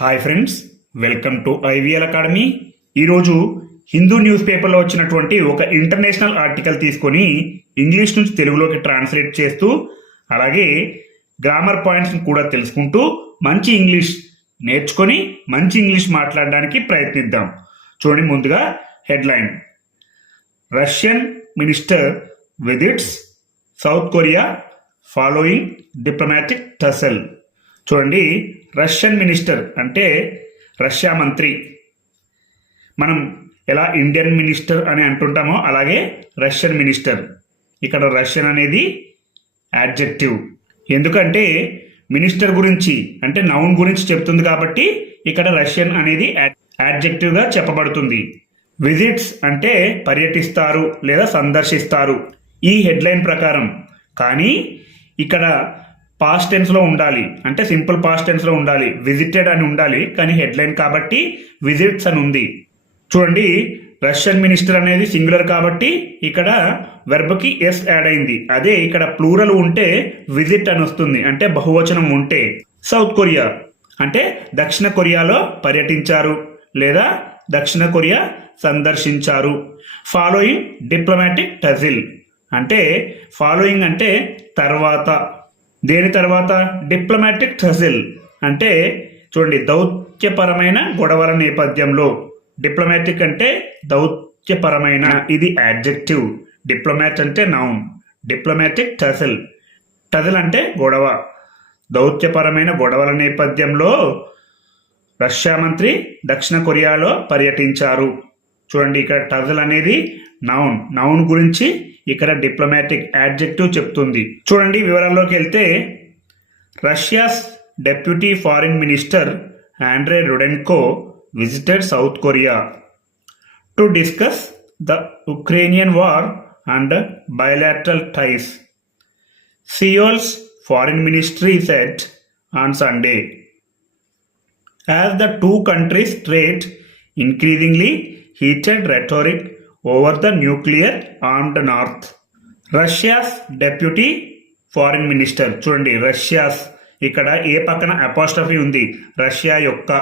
Hi friends welcome to IVL academy ఈరోజు Hindu news పేపర్లో వచ్చినటువంటి ఒక ఇంటర్నేషనల్ ఆర్టికల్ తీసుకొని ఇంగ్లీష్ నుంచి తెలుగులోకి ట్రాన్స్లేట్ చేస్తూ అలాగే గ్రామర్ పాయింట్స్ని కూడా తెలుసుకుంటూ మంచి ఇంగ్లీష్ నేర్చుకొని మంచి ఇంగ్లీష్ మాట్లాడడానికి ప్రయత్నిద్దాం. చూడండి ముందుగా headline. Russian minister visits South Korea following diplomatic tussle. చూడండి రష్యన్ మినిస్టర్ అంటే రష్యా మంత్రి. మనం ఎలా ఇండియన్ మినిస్టర్ అని అంటుంటామో అలాగే రష్యన్ మినిస్టర్. ఇక్కడ రష్యన్ అనేది యాడ్జెక్టివ్ ఎందుకంటే మినిస్టర్ గురించి అంటే నౌన్ గురించి చెప్తుంది కాబట్టి ఇక్కడ రష్యన్ అనేది యాడ్జెక్టివ్గా చెప్పబడుతుంది. విజిట్స్ అంటే పర్యటిస్తారు లేదా సందర్శిస్తారు. ఈ హెడ్లైన్ ప్రకారం. కానీ ఇక్కడ పాస్ట్ టెన్స్లో ఉండాలి. అంటే సింపుల్ పాస్ట్ టెన్స్లో ఉండాలి. విజిటెడ్ అని ఉండాలి కానీ హెడ్లైన్ కాబట్టి విజిట్స్ అని ఉంది. చూడండి రష్యన్ మినిస్టర్ అనేది సింగులర్ కాబట్టి ఇక్కడ వెర్బ్కి ఎస్ యాడ్ అయింది. అదే ఇక్కడ ప్లూరల్ ఉంటే విజిట్ అని వస్తుంది. అంటే బహువచనం ఉంటే. సౌత్ కొరియా అంటే దక్షిణ కొరియాలో పర్యటించారు లేదా దక్షిణ కొరియా సందర్శించారు. ఫాలోయింగ్ డిప్లొమాటిక్ టజిల్ అంటే ఫాలోయింగ్ అంటే తర్వాత. దేని తర్వాత? డిప్లొమాటిక్ థజిల్ అంటే చూడండి దౌత్యపరమైన గొడవల నేపథ్యంలో. డిప్లొమాటిక్ అంటే దౌత్యపరమైన. ఇది యాడ్జెక్టివ్ డిప్లొమాట్ అంటే నౌన్ డిప్లొమాటిక్ టజిల్ టజిల్ అంటే గొడవ. దౌత్యపరమైన గొడవల నేపథ్యంలో రష్యా మంత్రి దక్షిణ కొరియాలో పర్యటించారు. చూడండి ఇక్కడ టజల్ అనేది నౌన్ నౌన్ గురించి ఇక్కడ డిప్లొమాటిక్ యాడ్జెక్టివ్ చెప్తుంది. చూడండి వివరాల్లోకి వెళ్తే Russia's deputy foreign minister Andrei Rudenko visited South Korea to discuss the Ukrainian war and bilateral ties Seoul's foreign ministry said on Sunday as the two countries trade increasingly heated rhetoric over the nuclear armed north. Russia's deputy foreign minister చూడండి Russia's ఇక్కడ ఏ పక్కన apostrophe ఉంది? Russia యొక్క.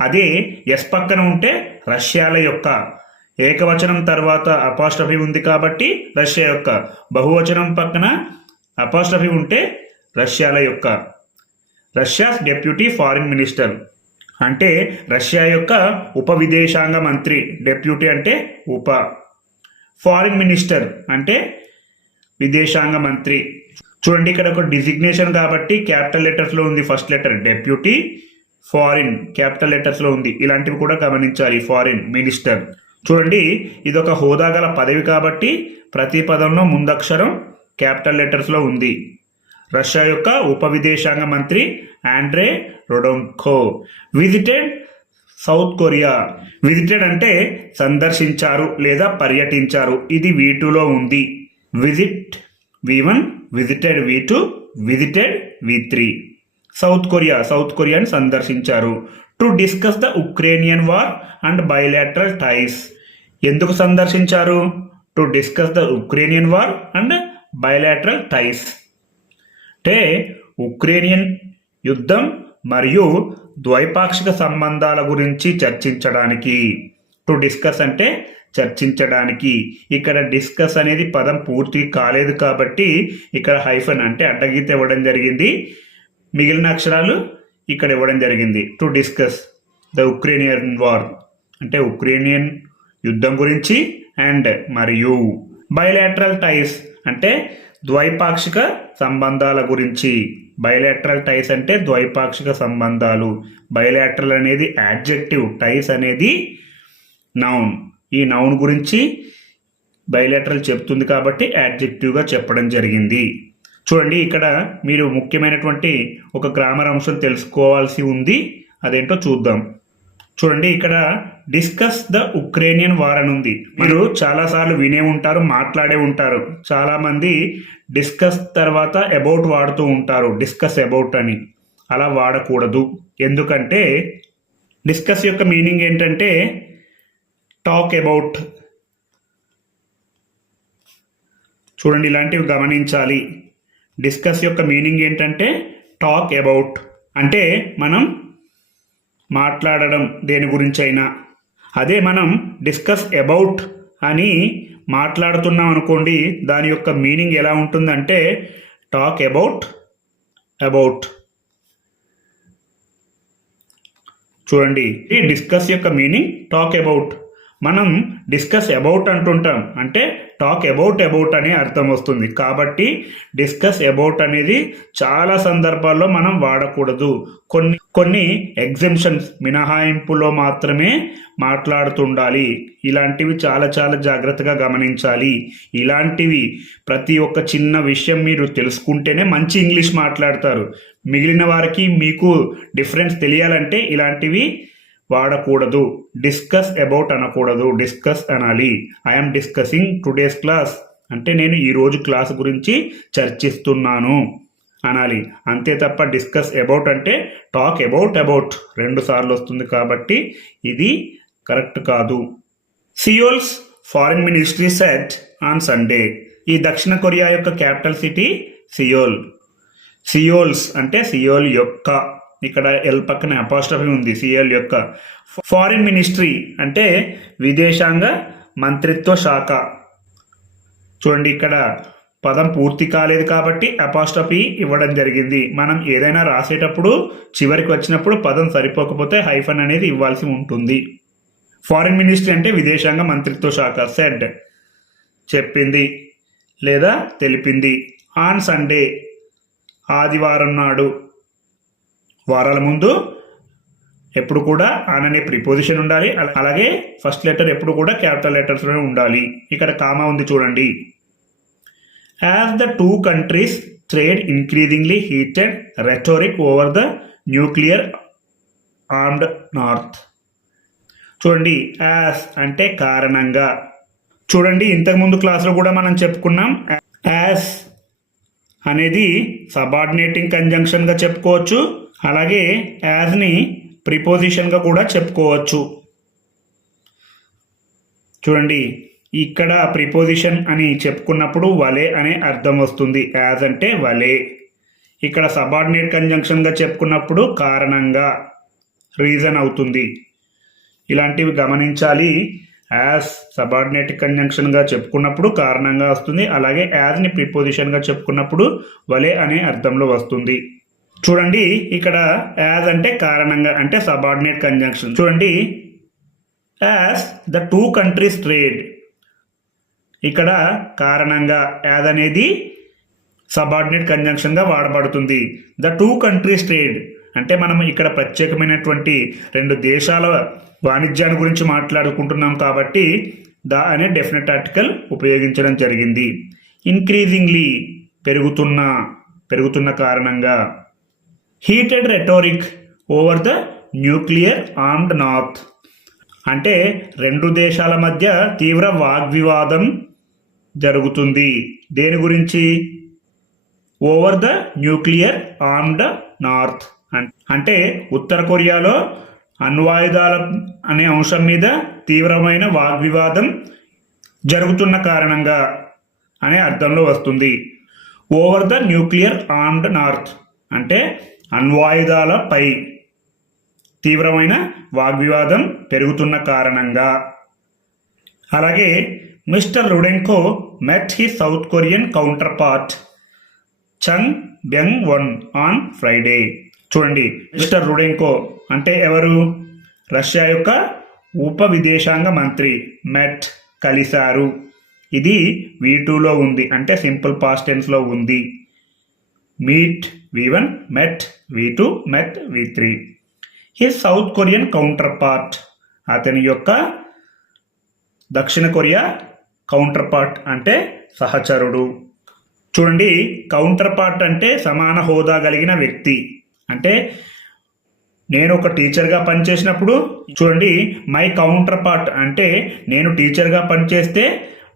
అదే yes పక్కన ఉంటే రష్యాల యొక్క. ఏకవచనం తర్వాత అపాస్ట్రఫీ ఉంది కాబట్టి రష్యా యొక్క. బహువచనం పక్కన అపాస్ట్రఫీ ఉంటే రష్యాల యొక్క. రష్యాస్ డెప్యూటీ ఫారిన్ మినిస్టర్ అంటే రష్యా యొక్క ఉప విదేశాంగ మంత్రి డెప్యూటీ అంటే ఉప. ఫారిన్ మినిస్టర్ అంటే విదేశాంగ మంత్రి. చూడండి ఇక్కడ ఒక డిజిగ్నేషన్ కాబట్టి క్యాపిటల్ లెటర్స్లో ఉంది first letter deputy foreign capital లెటర్స్లో ఉంది. ఇలాంటివి కూడా గమనించాలి ఫారిన్ మినిస్టర్ చూడండి ఇది ఒక హోదా గల పదవి కాబట్టి ప్రతి పదంలో ముందక్షరం క్యాపిటల్ లెటర్స్లో ఉంది. రష్యా యొక్క ఉప విదేశాంగ మంత్రి Andrei Rudenko visited South Korea. Visited అంటే సందర్శించారు లేదా పర్యటించారు. ఇది వీ టూలో ఉంది. Visit V one visited V two visited V three. South Korea South కొరియాని సందర్శించారు. To discuss the Ukrainian war and bilateral ties. ఎందుకు సందర్శించారు? To discuss the Ukrainian war and bilateral ties. అంటే ఉక్రేనియన్ యుద్ధం మరియు ద్వైపాక్షిక సంబంధాల గురించి చర్చించడానికి. టు డిస్కస్ అంటే చర్చించడానికి. ఇక్కడ డిస్కస్ అనేది పదం పూర్తి కాలేదు కాబట్టి ఇక్కడ హైఫన్ అంటే అడ్డగీత ఇవ్వడం జరిగింది. మిగిలిన అక్షరాలు ఇక్కడ ఇవ్వడం జరిగింది. To discuss the Ukrainian war అంటే ఉక్రేనియన్ యుద్ధం గురించి అండ్ మరియు. బయలాటరల్ టైస్ అంటే ద్వైపాక్షిక సంబంధాల గురించి. బయలాట్రల్ టైస్ అంటే ద్వైపాక్షిక సంబంధాలు. బయలాట్రల్ అనేది యాడ్జెక్టివ్ టైస్ అనేది నౌన్ ఈ నౌన్ గురించి బయలాట్రల్ చెప్తుంది కాబట్టి యాడ్జెక్టివ్గా చెప్పడం జరిగింది. చూడండి ఇక్కడ మీరు ముఖ్యమైనటువంటి ఒక గ్రామర్ అంశం తెలుసుకోవాల్సి ఉంది. అదేంటో చూద్దాం. చూడండి ఇక్కడ డిస్కస్ ద ఉక్రేనియన్ వార్ అని ఉంది. మీరు చాలాసార్లు వినే ఉంటారు మాట్లాడే ఉంటారు. చాలా మంది డిస్కస్ తర్వాత అబౌట్ వాడుతూ ఉంటారు. డిస్కస్ అబౌట్ అని. అలా వాడకూడదు. ఎందుకంటే డిస్కస్ యొక్క మీనింగ్ ఏంటంటే టాక్ అబౌట్. చూడండి ఇలాంటివి గమనించాలి. డిస్కస్ యొక్క మీనింగ్ ఏంటంటే టాక్ అబౌట్. అంటే మనం మాట్లాడడం దేని గురించైనా. అదే మనం డిస్కస్ అబౌట్ అని మాట్లాడుతున్నాం అనుకోండి దాని యొక్క మీనింగ్ ఎలా ఉంటుందంటే టాక్ అబౌట్ అబౌట్ చూడండి ఈ డిస్కస్ యొక్క మీనింగ్ టాక్ అబౌట్ మనం డిస్కస్ అబౌట్ అంటుంటాం. అంటే టాక్ అబౌట్ అబౌట్ అనే అర్థం వస్తుంది. కాబట్టి డిస్కస్ అబౌట్ అనేది చాలా సందర్భాల్లో మనం వాడకూడదు. కొన్ని కొన్ని ఎగ్జిబిషన్స్ మినహాయింపులో మాత్రమే మాట్లాడుతుండాలి. ఇలాంటివి చాలా చాలా జాగ్రత్తగా గమనించాలి. ఇలాంటివి ప్రతి ఒక్క చిన్న విషయం మీరు తెలుసుకుంటేనే మంచి ఇంగ్లీష్ మాట్లాడతారు. మిగిలిన వారికి మీకు డిఫరెన్స్ తెలియాలంటే ఇలాంటివి వాడకూడదు. డిస్కస్ అబౌట్ అనకూడదు. డిస్కస్ అనాలి. I'm discussing today's class. అంటే నేను ఈరోజు క్లాస్ గురించి చర్చిస్తున్నాను. అనాలి. అంతే తప్ప డిస్కస్ అబౌట్ అంటే టాక్ అబౌట్ అబౌట్ రెండు సార్లు వస్తుంది కాబట్టి ఇది కరెక్ట్ కాదు. Seoul's foreign ministry said on Sunday. ఈ దక్షిణ కొరియా యొక్క క్యాపిటల్ సిటీ సియోల్. సియోల్స్ అంటే సియోల్ యొక్క ఇక్కడ ఎల్ పక్కన అపాస్ట్రఫీ ఉంది సిఎల్ యొక్క. ఫారిన్ మినిస్ట్రీ అంటే విదేశాంగ మంత్రిత్వ శాఖ. చూడండి ఇక్కడ పదం పూర్తి కాలేదు కాబట్టి అపాస్ట్రఫీ ఇవ్వడం జరిగింది. మనం ఏదైనా రాసేటప్పుడు చివరికి వచ్చినప్పుడు పదం సరిపోకపోతే హైఫన్ అనేది ఇవ్వాల్సి ఉంటుంది. ఫారిన్ మినిస్ట్రీ అంటే విదేశాంగ మంత్రిత్వ శాఖ సెడ్ చెప్పింది లేదా తెలిపింది. ఆన్ సండే ఆదివారం నాడు వారాల ముందు ఎప్పుడు కూడా ఆన్ అనే ప్రిపోజిషన్ ఉండాలి. అలాగే ఫస్ట్ లెటర్ ఎప్పుడు కూడా క్యాపిటల్ లెటర్స్లోనే ఉండాలి. ఇక్కడ కామా ఉంది చూడండి. As the two countries trade increasingly heated rhetoric over the nuclear armed north చూడండి యాస్ అంటే కారణంగా. చూడండి ఇంతకుముందు క్లాస్లో కూడా మనం చెప్పుకున్నాం. యాస్ అనేది సబార్డినేటింగ్ కంజంక్షన్గా చెప్పుకోవచ్చు. అలాగే యాజ్ని ప్రిపోజిషన్గా కూడా చెప్పుకోవచ్చు. చూడండి ఇక్కడ ప్రిపోజిషన్ అని చెప్పుకున్నప్పుడు వలే అనే అర్థం వస్తుంది. యాజ్ అంటే వలే. ఇక్కడ సబార్డినేట్ కంజంక్షన్గా చెప్పుకున్నప్పుడు కారణంగా రీజన్ అవుతుంది. ఇలాంటివి గమనించాలి. యాజ్ సబార్డినేట్ కంజంక్షన్గా చెప్పుకున్నప్పుడు కారణంగా వస్తుంది. అలాగే యాజ్ని ప్రిపోజిషన్గా చెప్పుకున్నప్పుడు వలే అనే అర్థంలో వస్తుంది. చూడండి ఇక్కడ యాజ్ అంటే కారణంగా అంటే సబార్డినేట్ కంజంక్షన్ చూడండి as the two countries trade ఇక్కడ కారణంగా యాజ్ అనేది సబార్డినేట్ కంజంక్షన్గా వాడబడుతుంది. ద టూ కంట్రీస్ ట్రేడ్ అంటే మనం ఇక్కడ ప్రత్యేకమైనటువంటి రెండు దేశాల వాణిజ్యాన్ని గురించి మాట్లాడుకుంటున్నాం కాబట్టి ద అనే డెఫినెట్ ఆర్టికల్ ఉపయోగించడం జరిగింది. ఇంక్రీజింగ్లీ పెరుగుతున్న పెరుగుతున్న కారణంగా heated rhetoric over the nuclear armed north అంటే రెండు దేశాల మధ్య తీవ్ర వాగ్వివాదం జరుగుతుంది. దేని గురించి? Over the nuclear armed north అంటే ఉత్తర కొరియాలో అణ్వాయుధాల అనే అంశం మీద తీవ్రమైన వాగ్వివాదం జరుగుతున్న కారణంగా అనే అర్థంలో వస్తుంది. Over the nuclear armed north అంటే అణ్వాయుధాలపై తీవ్రమైన వాగ్వివాదం పెరుగుతున్న కారణంగా. అలాగే Mr Rudenko met his South Korean counterpart Chung Byung Won on Friday. చూడండి మిస్టర్ రుడెంకో అంటే ఎవరు? రష్యా యొక్క ఉప విదేశాంగ మంత్రి మెట్ కలిశారు. ఇది వీటూలో ఉంది. అంటే సింపుల్ పాస్టెన్స్లో ఉంది. Meet V one met V two met V three his South Korean counterpart అతని యొక్క దక్షిణ కొరియా కౌంటర్ పార్ట్ అంటే సహచరుడు. చూడండి కౌంటర్ పార్ట్ అంటే సమాన హోదా కలిగిన వ్యక్తి. అంటే నేను ఒక టీచర్గా పనిచేసినప్పుడు చూడండి మై కౌంటర్ పార్ట్ అంటే నేను టీచర్గా పనిచేస్తే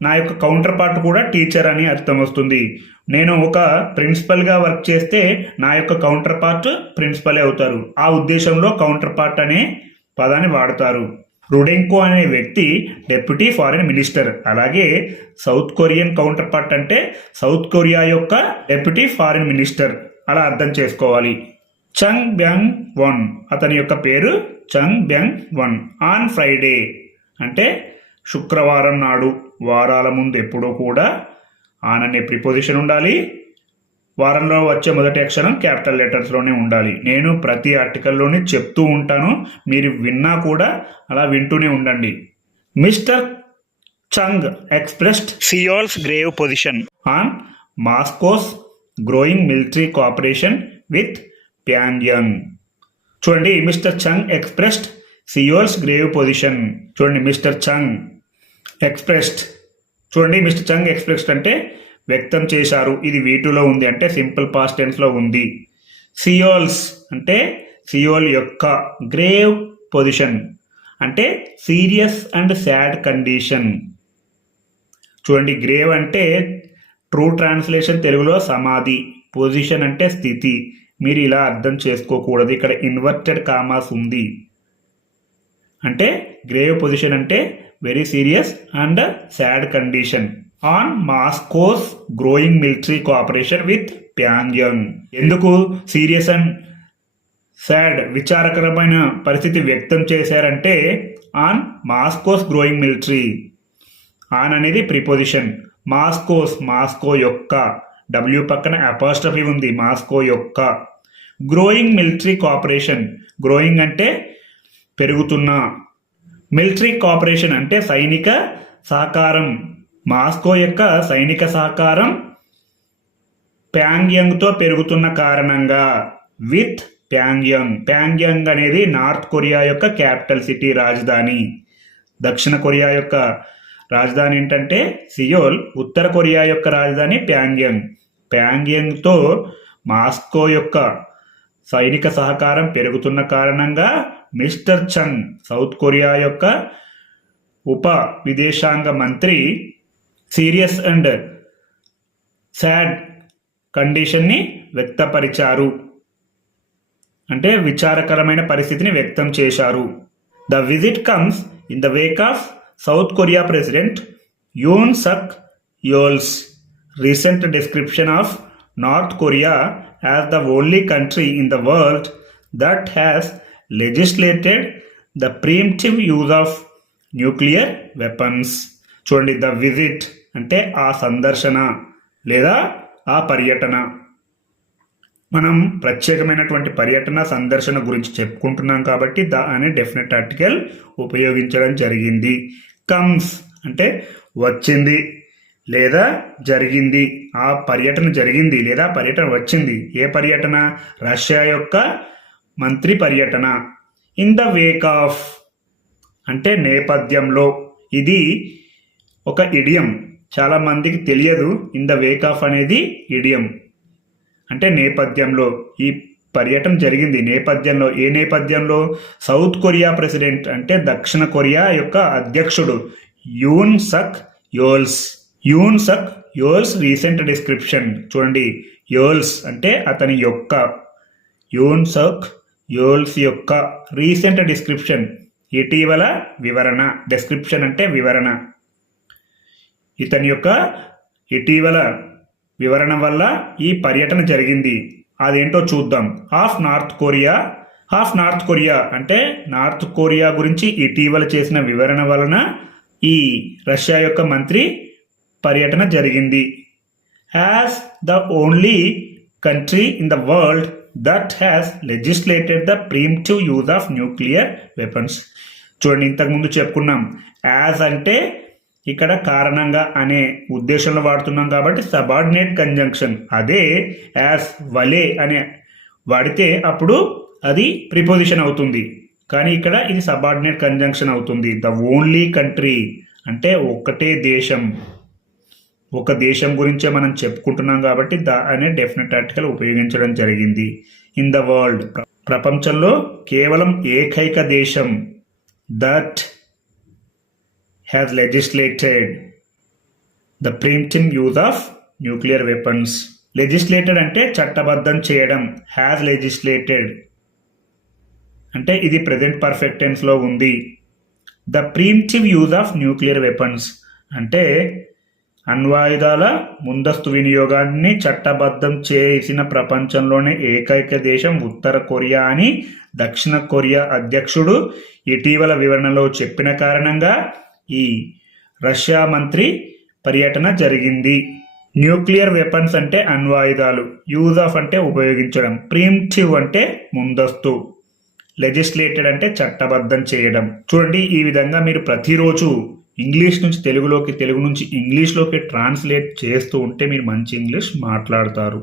నా యొక్క కౌంటర్ పార్ట్ కూడా టీచర్ అని అర్థం వస్తుంది. నేను ఒక ప్రిన్సిపల్గా వర్క్ చేస్తే నా యొక్క కౌంటర్ పార్ట్ ప్రిన్సిపలే అవుతారు. ఆ ఉద్దేశంలో కౌంటర్ పార్ట్ అనే పదాన్ని వాడతారు. రుడెంకో అనే వ్యక్తి డెప్యూటీ ఫారిన్ మినిస్టర్ అలాగే సౌత్ కొరియన్ కౌంటర్ పార్ట్ అంటే సౌత్ కొరియా యొక్క డెప్యూటీ ఫారిన్ మినిస్టర్ అలా అర్థం చేసుకోవాలి. చంగ్ బ్యాంగ్ వన్ అతని యొక్క పేరు Chung Byung Won on Friday అంటే శుక్రవారం నాడు. వారాల ముందు ఎప్పుడూ కూడా ఆన్ అనే ప్రిపోజిషన్ ఉండాలి. వారంలో వచ్చే మొదటి అక్షరం క్యాపిటల్ లెటర్స్లోనే ఉండాలి. నేను ప్రతి ఆర్టికల్లోనే చెప్తూ ఉంటాను. మీరు విన్నా కూడా అలా వింటూనే ఉండండి. Mister Chung expressed Seoul's grave position. On Moscow's growing military cooperation with Pyongyang చూడండి mister Chung expressed Seoul's grave position. చూడండి మిస్టర్ చంగ్. ఎక్స్ప్రెస్డ్. చూడండి మిస్టర్ చంగ్ ఎక్స్ప్రెస్డ్ అంటే వ్యక్తం చేశారు. ఇది వీటిలో ఉంది అంటే సింపుల్ పాస్ట్ టెన్స్లో ఉంది. సియోల్స్ అంటే సియోల్ యొక్క గ్రేవ్ పొజిషన్ అంటే సీరియస్ అండ్ సాడ్ కండిషన్. చూడండి గ్రేవ్ అంటే ట్రూ ట్రాన్స్లేషన్ తెలుగులో సమాధి పొజిషన్ అంటే స్థితి. మీరు ఇలా అర్థం చేసుకోకూడదు. ఇక్కడ ఇన్వర్టెడ్ కామాస్ ఉంది. అంటే గ్రేవ్ పొజిషన్ అంటే very serious and sad condition on Moscow's growing military cooperation with Pyongyang ఎందుకు సీరియస్ అండ్ సాడ్ విచారకరమైన పరిస్థితి వ్యక్తం చేశారంటే on Moscow's growing military on అనేది ప్రిపోజిషన్ మాస్కోస్ మాస్కో యొక్క. డబ్ల్యూ పక్కన అపాస్ట్రఫీ ఉంది మాస్కో యొక్క. గ్రోయింగ్ మిలిటరీ కోఆపరేషన్ గ్రోయింగ్ అంటే పెరుగుతున్న. మిలిటరీ కోఆపరేషన్ అంటే సైనిక సహకారం. మాస్కో యొక్క సైనిక సహకారం ప్యాంగ్యంగ్తో పెరుగుతున్న కారణంగా. With Pyongyang. ప్యాంగ్యంగ్ అనేది నార్త్ కొరియా యొక్క క్యాపిటల్ సిటీ రాజధాని. దక్షిణ కొరియా యొక్క రాజధాని ఏంటంటే సియోల్. ఉత్తర కొరియా యొక్క రాజధాని ప్యాంగ్యంగ్. ప్యాంగ్యంగ్తో మాస్కో యొక్క సైనిక సహకారం పెరుగుతున్న కారణంగా మిస్టర్ చంగ్ సౌత్ కొరియా యొక్క ఉప విదేశాంగ మంత్రి సీరియస్ అండ్ సాడ్ కండిషన్ని వ్యక్తపరిచారు. అంటే విచారకరమైన పరిస్థితిని వ్యక్తం చేశారు. The visit comes in the wake of South Korea president Yoon Suk Yeol's. Recent description of North Korea as the only country in the world that has legislated the preemptive use of nuclear weapons చూడండి the visit అంటే ఆ సందర్శన లేదా ఆ పర్యటన. మనం ప్రత్యేకమైనటువంటి పర్యటన సందర్శన గురించి చెప్పుకుంటున్నాం కాబట్టి ద అనే డెఫినెట్ ఆర్టికల్ ఉపయోగించడం జరిగింది. కమ్స్ అంటే వచ్చింది లేదా జరిగింది. ఆ పర్యటన జరిగింది లేదా పర్యటన వచ్చింది. ఏ పర్యటన? రష్యా యొక్క మంత్రి పర్యటన. ఇన్ ద వేక్ ఆఫ్ అంటే నేపథ్యంలో ఇది ఒక ఇడియం. చాలా మందికి తెలియదు ఇన్ ద వేక్ ఆఫ్ అనేది ఇడియం. అంటే నేపథ్యంలో ఈ పర్యటన జరిగింది. నేపథ్యంలో ఏ నేపథ్యంలో? సౌత్ కొరియా ప్రెసిడెంట్ అంటే దక్షిణ కొరియా యొక్క అధ్యక్షుడు యూన్ సక్ యోల్స్ యూన్ సక్ యోల్స్ రీసెంట్ డిస్క్రిప్షన్ చూడండి యోల్స్ అంటే అతని యొక్క. యూన్ సక్ యోల్స్ యొక్క రీసెంట్ డిస్క్రిప్షన్ ఇటీవల వివరణ. డిస్క్రిప్షన్ అంటే వివరణ. ఇతని యొక్క ఇటీవల వివరణ వల్ల ఈ పర్యటన జరిగింది. అదేంటో చూద్దాం. Of North Korea of North Korea అంటే నార్త్ కొరియా గురించి ఇటీవల చేసిన వివరణ వలన ఈ రష్యా యొక్క మంత్రి పర్యటన జరిగింది. As the only country in the world that has legislated the preemptive use of nuclear weapons చూడండి ఇంతకుముందు చెప్పుకున్నాం. యాజ్ అంటే ఇక్కడ కారణంగా అనే ఉద్దేశంలో వాడుతున్నాం కాబట్టి సబార్డినేట్ కంజంక్షన్ అదే యాజ్ వలే అనే వాడితే అప్పుడు అది ప్రిపోజిషన్ అవుతుంది. కానీ ఇక్కడ ఇది సబార్డినేట్ కంజంక్షన్ అవుతుంది. ద ఓన్లీ కంట్రీ అంటే ఒక్కటే దేశం. ఒక దేశం గురించే మనం చెప్పుకుంటున్నాం కాబట్టి ద అనే డెఫినెట్ ఆర్టికల్ ఉపయోగించడం జరిగింది. ఇన్ ద వరల్డ్ ప్రపంచంలో కేవలం ఏకైక దేశం that has legislated the preemptive use of nuclear weapons legislated అంటే చట్టబద్ధం చేయడం హ్యాస్ లెజిస్లేటెడ్ అంటే ఇది ప్రజెంట్ పర్ఫెక్ట్ టెన్స్లో ఉంది. The preemptive use of nuclear weapons అంటే అణ్వాయుధాల ముందస్తు వినియోగాన్ని చట్టబద్ధం చేసిన ప్రపంచంలోనే ఏకైక దేశం ఉత్తర కొరియా అని దక్షిణ కొరియా అధ్యక్షుడు ఇటీవల వివరణలో చెప్పిన కారణంగా ఈ రష్యా మంత్రి పర్యటన జరిగింది. న్యూక్లియర్ వెపన్స్ అంటే అణ్వాయుధాలు యూజ్ ఆఫ్ అంటే ఉపయోగించడం ప్రీమ్టివ్ అంటే ముందస్తు లెజిస్లేటెడ్ అంటే చట్టబద్ధం చేయడం. చూడండి ఈ విధంగా మీరు ప్రతిరోజు ఇంగ్లీష్ నుంచి తెలుగులోకి తెలుగు నుంచి ఇంగ్లీష్లోకి ట్రాన్స్లేట్ చేస్తూ ఉంటే మీరు మంచి ఇంగ్లీష్ మాట్లాడతారు.